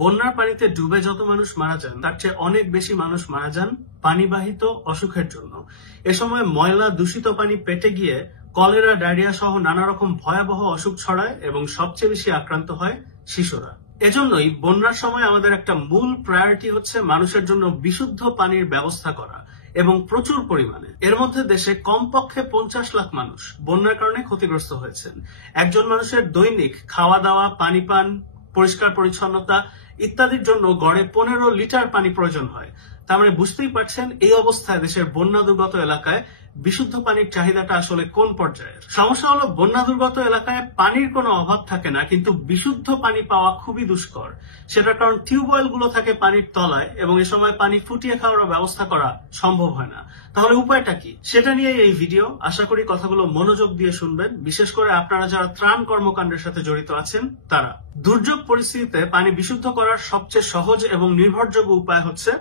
বন্যার পানিতে ডুবে যত মানুষ মারা যান তার চেয়ে অনেক বেশি মানুষ মারা যান পানিবাহিত অসুখের জন্য। এ সময় ময়লা দূষিত পানি পেটে গিয়ে কলেরা, ডায়রিয়া সহ নানা রকম ভয়াবহ অসুখ ছড়ায় এবং সবচেয়ে বেশি আক্রান্ত হয় শিশুরা। এজন্যই বন্যার সময় আমাদের একটা মূল প্রায়োরিটি হচ্ছে মানুষের জন্য বিশুদ্ধ পানির ব্যবস্থা করা এবং প্রচুর পরিমাণে। এর মধ্যে দেশে কমপক্ষে 50 লাখ মানুষ বন্যার কারণে ক্ষতিগ্রস্ত হয়েছেন। একজন মানুষের দৈনিক খাওয়া দাওয়া, পানি পান, পরিষ্কার পরিচ্ছন্নতা ইত্যাদির জন্য গড়ে 15 লিটার পানি প্রয়োজন হয়। তার মানে বুঝতেই পারছেন এই অবস্থায় দেশের বন্যা দুর্গত এলাকায় বিশুদ্ধ পানির চাহিদাটা আসলে কোন পর্যায়ের। সমস্যা হলো বন্যা দুর্গত এলাকায় পানির কোনো অভাব থাকে না, কিন্তু বিশুদ্ধ পানি পাওয়া খুবই দুষ্কর। সেটার কারণ টিউবওয়েল গুলো থাকে পানির তলায় এবং এ সময় পানি ফুটিয়ে খাওয়ার ব্যবস্থা করা সম্ভব হয় না। তাহলে উপায়টা কি, সেটা নিয়ে এই ভিডিও। আশা করি কথাগুলো মনোযোগ দিয়ে শুনবেন, বিশেষ করে আপনারা যারা ত্রাণ কর্মকাণ্ডের সাথে জড়িত আছেন তারা। দুর্যোগ পরিস্থিতিতে পানি বিশুদ্ধ করার সবচেয়ে সহজ এবং নির্ভরযোগ্য উপায় হচ্ছে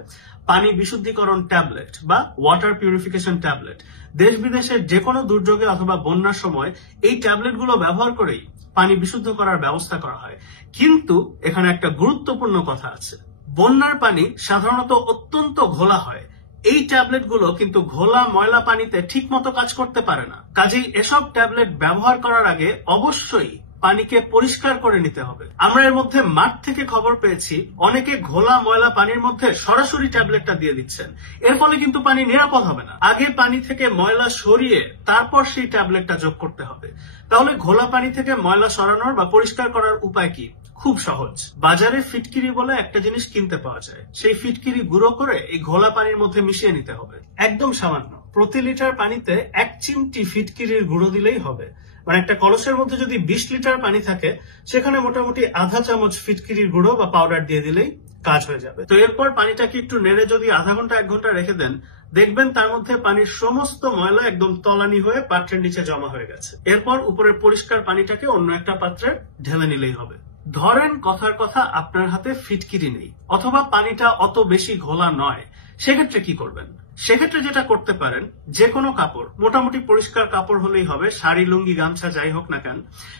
পানি বিশুদ্ধিকরণ ট্যাবলেট বা ওয়াটার পিউরিফিকেশন ট্যাবলেট। দেশ বিদেশের যে কোনো দুর্যোগে অথবা বন্যার সময় এই ট্যাবলেটগুলো ব্যবহার করেই পানি বিশুদ্ধ করার ব্যবস্থা করা হয়। কিন্তু এখানে একটা গুরুত্বপূর্ণ কথা আছে, বন্যার পানি সাধারণত অত্যন্ত ঘোলা হয়। এই ট্যাবলেটগুলো কিন্তু ঘোলা ময়লা পানিতে ঠিক মতো কাজ করতে পারে না। কাজেই এসব ট্যাবলেট ব্যবহার করার আগে অবশ্যই পানিকে পরিষ্কার করে নিতে হবে। আমরা এর মধ্যে মাঠ থেকে খবর পেয়েছি অনেকে ঘোলা ময়লা পানির মধ্যে সরাসরি ট্যাবলেটটা দিয়ে দিচ্ছেন। এর ফলে কিন্তু পানি নিরাপদ হবে না। আগে পানি থেকে ময়লা সরিয়ে তারপর সেই ট্যাবলেটটা যোগ করতে হবে। তাহলে ঘোলা পানি থেকে ময়লা সরানোর বা পরিষ্কার করার উপায় কি? খুব সহজ। বাজারে ফিটকিরি বলে একটা জিনিস কিনতে পাওয়া যায়। সেই ফিটকিরি গুঁড়ো করে এই ঘোলা পানির মধ্যে মিশিয়ে নিতে হবে। একদম সামান্য, প্রতি লিটার পানিতে 1 চিমটি ফিটকিরির গুঁড়ো দিলেই হবে। মানে একটা কলসের মধ্যে যদি 20 লিটার পানি থাকে সেখানে মোটামুটি আধা চামচ ফিটকিরির গুঁড়ো বা পাউডার দিয়ে দিলেই কাজ হয়ে যাবে। তো এরপর পানিটাকে একটু নেড়ে যদি আধা ঘন্টা 1 ঘন্টা রেখে দেন, দেখবেন তার মধ্যে পানির সমস্ত ময়লা একদম তলানি হয়ে পাত্রের নিচে জমা হয়ে গেছে। এরপর উপরের পরিষ্কার পানিটাকে অন্য একটা পাত্রে ঢেলে নিলেই হবে। ধরেন কথার কথা আপনার হাতে ফিটকিরি নেই অথবা পানিটা অত বেশি ঘোলা নয়, সেক্ষেত্রে কি করবেন? সেক্ষেত্রে যেটা করতে পারেন, যে কোনো কাপড়, মোটামুটি পরিষ্কার কাপড় হলেই হবে, শাড়ি, লুঙ্গি, গামছা যাই হোক না কেন,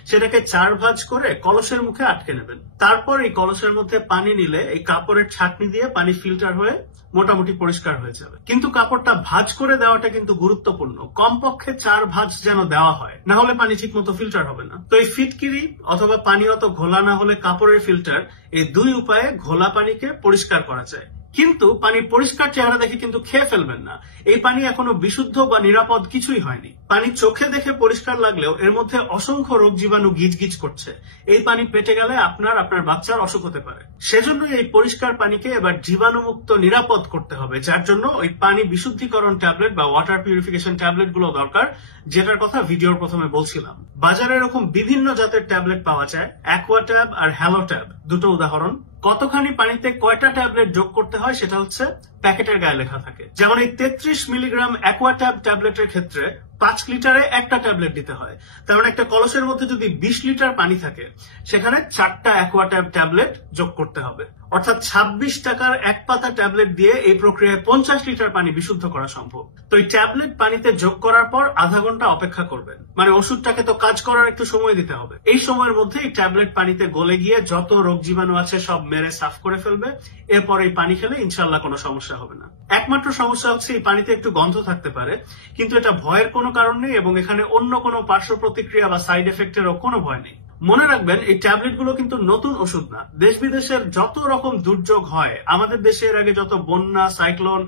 সেটাকে 4 ভাঁজ করে কলসের মুখে আটকে নেবেন। তারপর এই কলসের মধ্যে পানি নিলে এই কাপড়ের ছাঁকনি দিয়ে পানি ফিল্টার হয়ে মোটামুটি পরিষ্কার হয়ে যাবে। কিন্তু কাপড়টা ভাঁজ করে দেওয়াটা কিন্তু গুরুত্বপূর্ণ। কমপক্ষে 4 ভাঁজ যেন দেওয়া হয়, না হলে পানি ঠিক মতো ফিল্টার হবে না। তো এই ফিটকিরি অথবা পানি অত ঘোলা না হলে কাপড়ের ফিল্টার, এই 2 উপায়ে ঘোলা পানিকে পরিষ্কার করা যায়। কিন্তু পানির পরিষ্কার চেহারা দেখে কিন্তু খেয়ে ফেলবেন না। এই পানি এখনো বিশুদ্ধ বা নিরাপদ কিছুই হয়নি। পানি চোখে দেখে পরিষ্কার লাগলেও এর মধ্যে অসংখ্য রোগ জীবাণু গিজগিজ করছে। এই পানি পেটে গেলে আপনার বাচ্চার অসুখ হতে পারে। সেজন্যই এই পরিষ্কার পানিকে এবার জীবাণুমুক্ত নিরাপদ করতে হবে, যার জন্য ওই পানি বিশুদ্ধিকরণ ট্যাবলেট বা ওয়াটার পিউরিফিকেশন ট্যাবলেট গুলো দরকার, যেটার কথা ভিডিওর প্রথমে বলছিলাম। বাজারে এরকম বিভিন্ন জাতের ট্যাবলেট পাওয়া যায়, অ্যাকোয়াট্যাব আর হ্যালোট্যাব দুটো উদাহরণ। কতখানি পানিতে কয়টা ট্যাবলেট যোগ করতে হয় সেটা হচ্ছে প্যাকেটের গায়ে লেখা থাকে। যেমন এই 33 মিলিগ্রাম অ্যাকোয়াট্যাব ট্যাবলেটের ক্ষেত্রে 5 লিটারে একটা ট্যাবলেট দিতে হয়। তার মানে একটা কলসের মধ্যে যদি 20 লিটার পানি থাকে সেখানে 4টা অ্যাকোয়াট্যাব ট্যাবলেট যোগ করতে হবে। অর্থাৎ 26 টাকার 1 পাতা ট্যাবলেট দিয়ে এই প্রক্রিয়ায় 50 লিটার পানি বিশুদ্ধ করা সম্ভব। তো এই ট্যাবলেট পানিতে যোগ করার পর আধা ঘন্টা অপেক্ষা করবেন। মানে ওষুধটাকে তো কাজ করার একটু সময় দিতে হবে। এই সময়ের মধ্যে এই ট্যাবলেট পানিতে গলে গিয়ে যত রোগ জীবাণু আছে সব মেরে সাফ করে ফেলবে। এরপর এই পানি খেলে ইনশাল্লাহ কোনো সমস্যা হবে না। একমাত্র সমস্যা হচ্ছে এই পানিতে একটু গন্ধ থাকতে পারে, কিন্তু এটা ভয়ের কোনো কারণ নেই এবং এখানে অন্য কোনো পার্শ্ব প্রতিক্রিয়া বা সাইড এফেক্টেরও কোনো ভয় নেই। মনে রাখবেন, এই ট্যাবলেট গুলো কিন্তু নতুন ওষুধ না। দেশ বিদেশের যত রকম দুর্যোগ হয়, আমাদের দেশে এর আগে যত বন্যা, সাইক্লোন,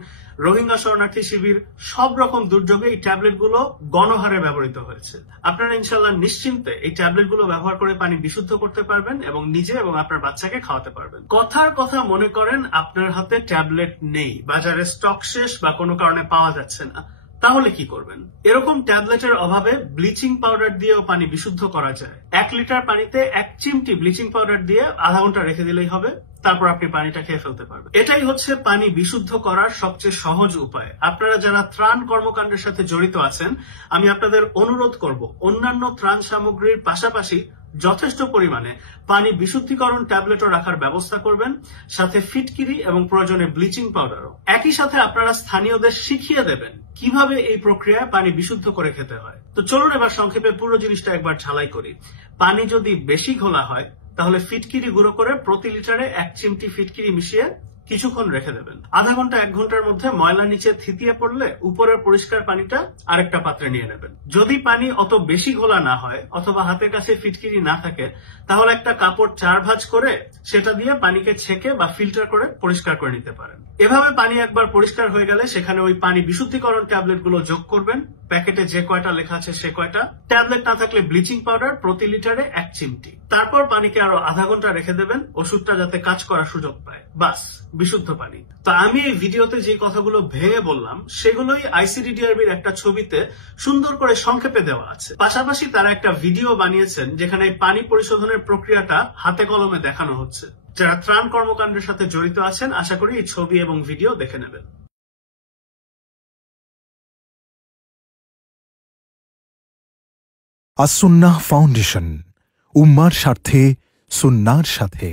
রোহিঙ্গা শরণার্থী শিবির, সব রকম দুর্যোগে এই ট্যাবলেট গুলো গণহারে ব্যবহৃত হয়েছে। আপনারা ইনশাল্লাহ নিশ্চিন্তে এই ট্যাবলেট গুলো ব্যবহার করে পানি বিশুদ্ধ করতে পারবেন এবং নিজে এবং আপনার বাচ্চাকে খাওয়াতে পারবেন। কথার কথা মনে করেন আপনার হাতে ট্যাবলেট নেই, বাজারে স্টক শেষ বা কোনো কারণে পাওয়া যাচ্ছে না, তাহলে কি করবেন? এরকম ট্যাবলেটের অভাবে ব্লিচিং পাউডার দিয়েও পানি বিশুদ্ধ করা যায়। 1 লিটার পানিতে 1 চিমটি ব্লিচিং পাউডার দিয়ে আধা ঘন্টা রেখে দিলেই হবে। তারপর আপনি পানিটা খেয়ে ফেলতে পারবেন। এটাই হচ্ছে পানি বিশুদ্ধ করার সবচেয়ে সহজ উপায়। আপনারা যারা ত্রাণ কর্মকাণ্ডের সাথে জড়িত আছেন, আমি আপনাদের অনুরোধ করব অন্যান্য ত্রাণ সামগ্রীর পাশাপাশি যথেষ্ট পরিমাণে পানি বিশুদ্ধিকরণ ট্যাবলেটও রাখার ব্যবস্থা করবেন, সাথে ফিটকিরি এবং প্রয়োজনে ব্লিচিং পাউডারও। একই সাথে আপনারা স্থানীয়দের শিখিয়ে দেবেন কিভাবে এই প্রক্রিয়ায় পানি বিশুদ্ধ করে খেতে হয়। তো চলুন এবার সংক্ষেপে পুরো জিনিসটা একবার ঝালাই করি। পানি যদি বেশি ঘোলা হয় তাহলে ফিটকিরি গুঁড়ো করে প্রতি লিটারে 1 চিমটি ফিটকিরি মিশিয়ে কিছুক্ষণ রেখে দেবেন। আধা ঘন্টা 1 ঘন্টার মধ্যে ময়লা নিচে থিতিয়ে পড়লে উপরের পরিষ্কার পানিটা আরেকটা পাত্রে নিয়ে নেবেন। যদি পানি অত বেশি ঘোলা না হয় অথবা হাতের কাছে ফিটকিরি না থাকে, তাহলে একটা কাপড় 4 ভাঁজ করে সেটা দিয়ে পানিকে ছেঁকে বা ফিল্টার করে পরিষ্কার করে নিতে পারেন। এভাবে পানি একবার পরিষ্কার হয়ে গেলে সেখানে ওই পানি বিশুদ্ধিকরণ ট্যাবলেট গুলো যোগ করবেন। প্যাকেটে যে কয়টা লেখা আছে সে কয়টা। ট্যাবলেট না থাকলে ব্লিচিং পাউডার প্রতি লিটারে 1 চিমটি। তারপর পানিকে আরো আধা ঘন্টা রেখে দেবেন ওষুধটা যাতে কাজ করার সুযোগ পায়। বাস, বিশুদ্ধ পানি। তো আমি এই ভিডিওতে যে কথাগুলো ভেঙে বললাম সেগুলোই আইসিডিডিআরবির একটা ছবিতে সুন্দর করে সংক্ষেপে দেওয়া আছে। পাশাপাশি তারা একটা ভিডিও বানিয়েছেন যেখানে পানি পরিশোধনের প্রক্রিয়াটা হাতে কলমে দেখানো হচ্ছে। যারা ত্রাণ কর্মকাণ্ডের সাথে জড়িত আছেন আশা করি এই ছবি এবং ভিডিও দেখে নেবেন। আস-সুন্নাহ ফাউন্ডেশন, উম্মার স্বার্থে সুন্নাহর সাথে।